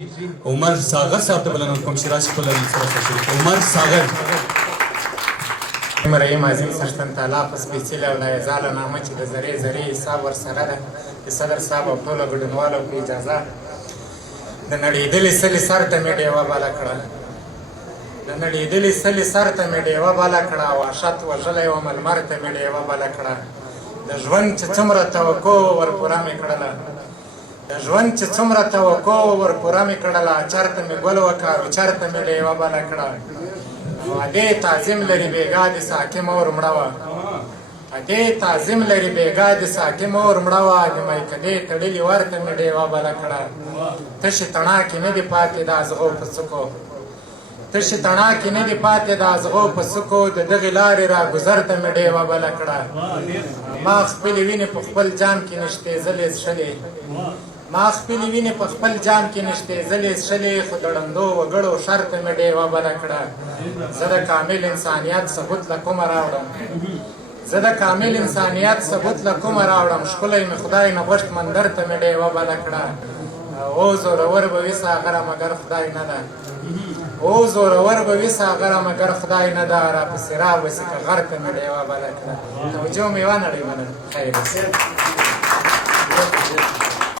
عمر ساغر صاحب ته بلنه کوم چې راشي په لري سره شریک عمر ساغر مریم عظیم سرشتن تعالی په سپېڅلې او لایزاله نامه چې د ذرې ذرې حساب ورسره ده د صدر صاحب او ټولو ګډونوالو په اجازه د نړېدلې سلې سر ته مې ډېوه باله کړه د نړېدلې سلې سر ته مې ډېوه باله کړه وحشت وژلی وم لمر ته مې ډېوه باله کړه د ژوند چې څومره توقع ورپوره مې کړله د ژوند چې څومره توقع ورپوره مې کړله چېرته مې ګل وکړ چېرته مې ډېوه باله کړه ادې تعظیم لري بېګا د ساکي مور مړه وه ادې تعظیم لري بېګا د ساکي مور مړه وه د میکدې تړلي ورته مې ډېوه بله کړه تشې تڼاکې نه دي پاتې د ازغو په څکو تشې تڼاکې نه دي پاتې د ازغو په څکو د دغې لارې راګذر ته مې ډېوه بله کړه ما خپلې وینې په خپل جام کې نشتېزلې څښلې ما خپلې وینې په خپل جام کې نشتېزلې څښلې خو د ړندو وګړو شر ته مې ډېوه بله کړه زه د کامل انسانیت ثبوت له کومه راوړم زه د کامل انسانیت ثبوت له کومه راوړم ښکلی مې خدای نه غوښت مندر ته مې ډېوه بله کړه او زورور به وي ساغره مګر خدای نه ده او زورور به وي ساغره مګر خدای نه ده راپسې راوسي که غر ته مې ډېوه بله کړه توجه مې ونړۍ مننه خیر